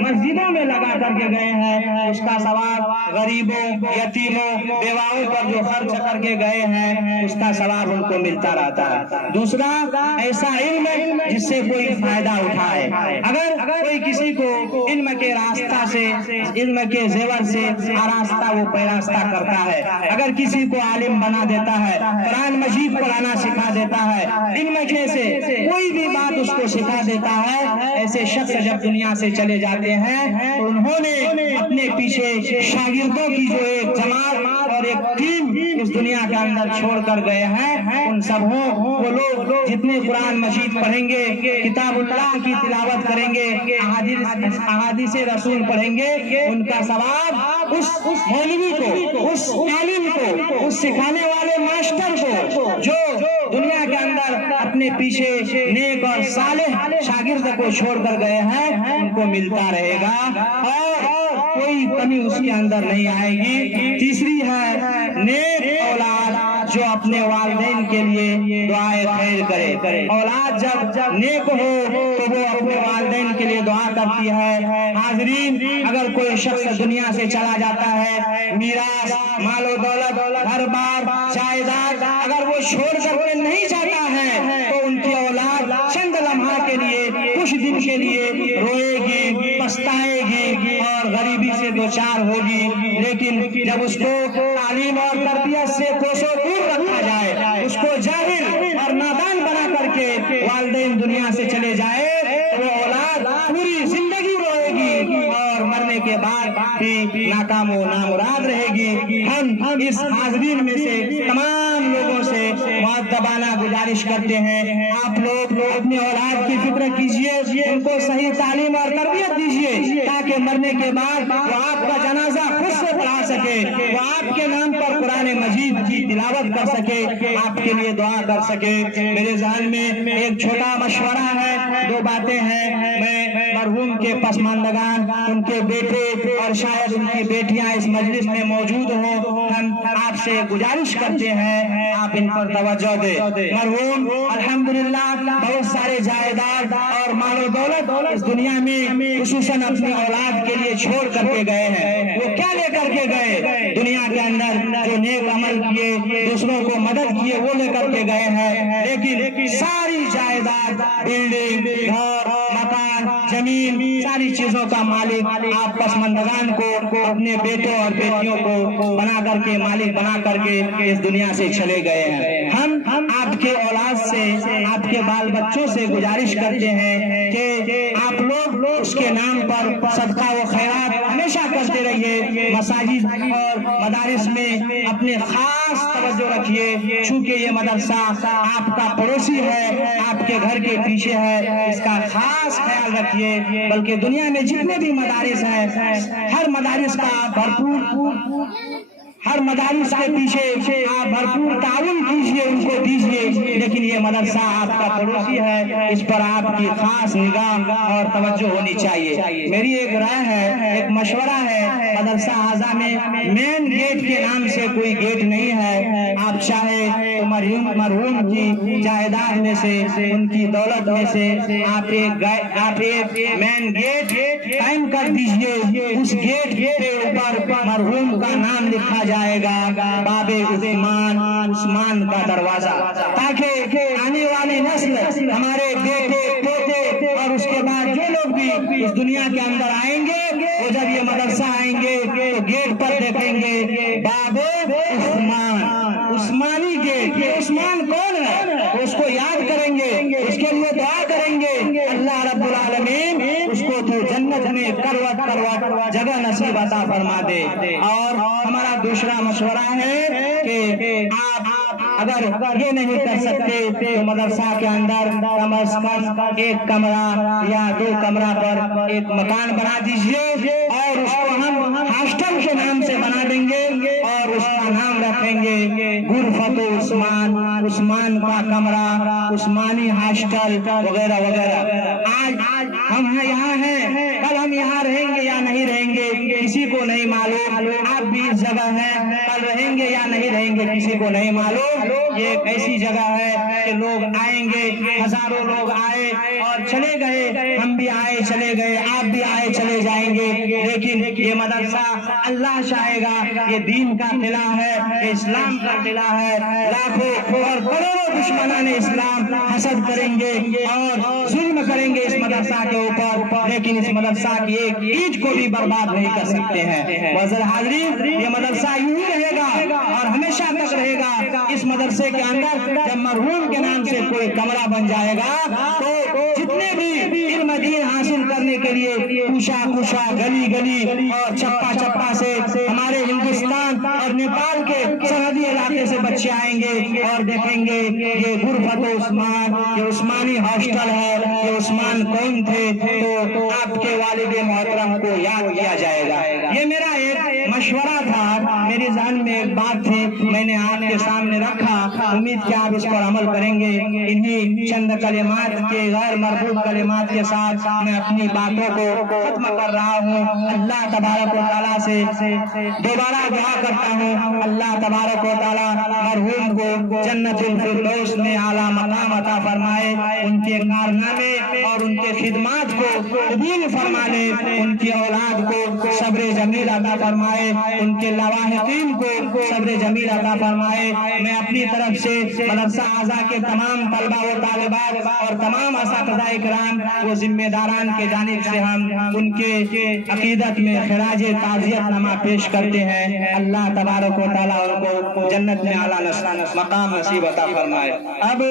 مسجدوں میں لگا کر کے گئے ہیں اس کا ثواب غریبوں یتیموں بیواؤں پر جو خرچ کر کے گئے ہیں اس کا ثواب ان کو ملتا رہتا ہے۔ دوسرا ایسا علم جس سے کوئی فائدہ اٹھائے، اگر کوئی کسی کو علم کے راستہ سے علم کے زیور سے آراستہ وہ پیراستہ کرتا ہے، اگر کسی کو عالم بنا دیتا ہے، قرآن مجید پڑھانا سکھا دیتا ہے، علم کے سے کوئی بھی بات اس کو سکھا دیتا ہے، ایسے شخص جب دنیا سے چلے جاتے ہیں تو انہوں نے اپنے پیچھے شاگردوں کی جو ایک جماعت اور ایک ٹیم اس دنیا کے اندر چھوڑ کر گئے ہیں، ان سبوں وہ لوگ جتنے قرآن مجید پڑھیں گے، کتاب اللہ کی تلاوت کریں گے، احادیث رسول پڑھیں گے، ان کا ثواب اس مولوی کو، اس عالم کو، اس سکھانے والے ماسٹر کو جو دنیا کے اندر اپنے پیچھے نیک اور صالح شاگرد کو چھوڑ کر گئے ہیں ان کو ملتا رہے گا اور کوئی کمی اس کے اندر نہیں آئے گی۔ تیسری ہے نیک اولاد جو اپنے والدین کے لیے دعائے خیر کرے۔ اولاد جب نیک ہو تو وہ اپنے والدین کے لیے دعا کرتی ہے۔ حاضرین، اگر کوئی شخص دنیا سے چلا جاتا ہے، میراث، مال و دولت، گھر بار، جائیداد اگر وہ چھوڑ کر کے نہیں جاتا ہے تو ان کی اولاد چند لمحہ کے لیے، کچھ دن کے لیے روئے گی، پچھتائے گی اور غریبی سے دوچار ہوگی، لیکن جب اس کو تعلیم اور تربیت سے کوسوں دور رکھا جائے، اس کو جاہل اور نادان بنا کر کے والدین دنیا سے چلے جائے تو وہ اولاد پوری زندگی روئے گی اور مرنے کے بعد بھی ناکام و نامراد رہے گی۔ ہم اس حاضرین میں سے تمام لوگوں سے مؤدبانہ گزارش کرتے ہیں، آپ لوگ اپنی اولاد کی فکر کیجئے، ان کو صحیح تعلیم اور تربیت دیجئے تاکہ مرنے کے بعد وہ آپ کا جنازہ خود سے پڑھا سکے، وہ آپ کے نام پر قرآن مجید کی تلاوت کر سکے، آپ کے لیے دعا کر سکے۔ میرے ذہن میں ایک چھوٹا مشورہ ہے، دو باتیں ہیں۔ میں مرحوم کے پسماندگان، ان کے بیٹے اور شاید ان کی بیٹیاں اس مجلس میں موجود ہوں، ہم آپ سے گزارش کرتے ہیں آپ ان پر توجہ دیں۔ مرحوم الحمدللہ بہت سارے جائیداد اور مال و دولت اس دنیا میں خصوصاً اپنی اولاد کے لیے چھوڑ کر کے گئے ہیں۔ وہ کیا لے کر کے گئے؟ دنیا کے اندر جو نیک عمل کیے، دوسروں کو مدد کیے، وہ لے کر کے گئے ہیں، لیکن ساری جائیداد، بلڈنگ، گھر، مکان، زمین، ساری چیزوں کا مالک آپ پسماندگان کو، اپنے بیٹوں اور بیٹیوں کو بنا کر کے، مالک بنا کر کے اس دنیا سے چلے گئے ہیں۔ ہم آپ کے اولاد سے، آپ کے بال بچوں سے گزارش کرتے ہیں کہ آپ لوگ اس کے نام پر صدقہ و خیرات ہمیشہ کرتے رہیے، مساجد اور مدارس میں اپنے خاص توجہ رکھیے، چونکہ یہ مدرسہ آپ کا پڑوسی ہے، آپ کے گھر کے پیچھے ہے، اس کا خاص خیال رکھیے۔ بلکہ دنیا میں جتنے بھی مدارس ہیں، ہر مدارس کا ہر مدارس کے پیچھے آپ بھرپور تعاون کیجئے، ان کو دیجئے، لیکن یہ مدرسہ آپ کا پڑوسی ہے، اس پر آپ کی خاص نگاہ اور توجہ ہونی چاہیے۔ میری ایک رائے ہے، ایک مشورہ ہے، مدرسہ اعظم میں مین گیٹ کے نام سے کوئی گیٹ نہیں ہے، آپ چاہے تو مرحوم کی جائیداد میں سے، ان کی دولت میں سے آپ ایک مین گیٹ قائم کر دیجئے، اس گیٹ کے اوپر مرحوم کا نام لکھا جائے گا، باب عثمان کا دروازہ، تاکہ آنے والی نسل، ہمارے بیٹے پوتے اور اس کے بعد جو لوگ بھی اس دنیا کے اندر آئیں گے، وہ جب یہ مدرسہ آئیں گے تو گیٹ پر دیکھیں گے باب عثمان، عثمانی گیٹ، یہ عثمان کون ہے اس کو یاد کریں گے، اس کے لیے دعا کریں گے، اللہ رب العالمین اس کو تو جنت میں کروٹ جگہ نصیب عطا فرما دے۔ اور ہمارا دوسرا مشورہ ہے کہ آپ اگر یہ نہیں کر سکتے تو مدرسہ کے اندر کم از کم ایک کمرہ یا 2 کمرہ پر ایک مکان بنا دیجئے اور اس کو ہم ہاسٹل کے نام سے بنا دیں گے اور اس کا نام رکھیں گے غرفت عثمان، عثمان کا کمرہ، عثمانی ہاسٹل وغیرہ وغیرہ۔ آج ہم یہاں ہیں، کل ہم یہاں رہیں گے یا نہیں رہیں گے کسی کو نہیں معلوم، آپ بھی اس جگہ ہیں، کل رہیں گے یا نہیں رہیں گے کسی کو نہیں معلوم۔ یہ ایک ایسی جگہ ہے کہ لوگ آئیں گے، ہزاروں لوگ آئے اور اور چلے گئے، ہم بھی آئے چلے گئے، آپ بھی آئے چلے جائیں گے، لیکن یہ مدرسہ اللہ چاہے گا یہ دین کا قلعہ ہے، یہ اسلام کا قلعہ ہے۔ لاکھوں اور کروڑوں دشمنان اسلام حسد کریں گے اور ظلم کریں گے اس مدرسہ کے اوپر، لیکن اس مدرسہ کی ایک اینٹ کو بھی برباد نہیں کر سکتے ہیں۔ معزز حاضرین، یہ مدرسہ یوں ہی رہے گا اور ہمیشہ تک رہے گا۔ اس مدرسے کے اندر جب مرحوم کے نام سے کوئی کمرہ بن جائے گا تو جتنے بھی علم دین حاصل کرنے کے لیے کوشا گلی گلی اور چپا چپا سے ہمارے ہندوستان اور نیپال کے سرحدی علاقے سے بچے آئیں گے اور دیکھیں گے یہ غرفت عثمان، یہ عثمانی ہاسٹل ہے، یہ عثمان کون تھے، تو آپ کے والد محترم کو یاد کیا جائے گا۔ یہ میرا ایک مشورہ تھا، میری ذہن میں ایک بات تھی، میں نے آپ کے سامنے رکھا، امید کہ آپ اس پر عمل کریں گے۔ انہی چند کلمات کے غیر مربوط کلمات کے ساتھ میں اپنی باتوں کو ختم کر رہا ہوں۔ اللہ تبارک و تعالیٰ سے دوبارہ دعا کرتا ہوں، اللہ تبارک و تعالیٰ مرحوم کو جنت الفردوس میں اعلیٰ مقام عطا فرمائے، ان کے کارنامے اور ان کے خدمات کو قبول فرما لے، ان کی اولاد کو صبر جمیل عطا فرمائے، ان کے لواحقین کو صبر جمیل عطا فرمائے۔ میں اپنی طرف سے مدرسہ اعضاء کے تمام طلبہ و طالبات اور تمام اساتذہ کرام و ذمہ داران کے جانب سے ہم ان کے عقیدت میں خراج تعزیت نامہ پیش کرتے ہیں۔ اللہ تبارک و تعالیٰ ان کو جنت میں اعلیٰ مقام نصیب عطا فرمائے۔ اب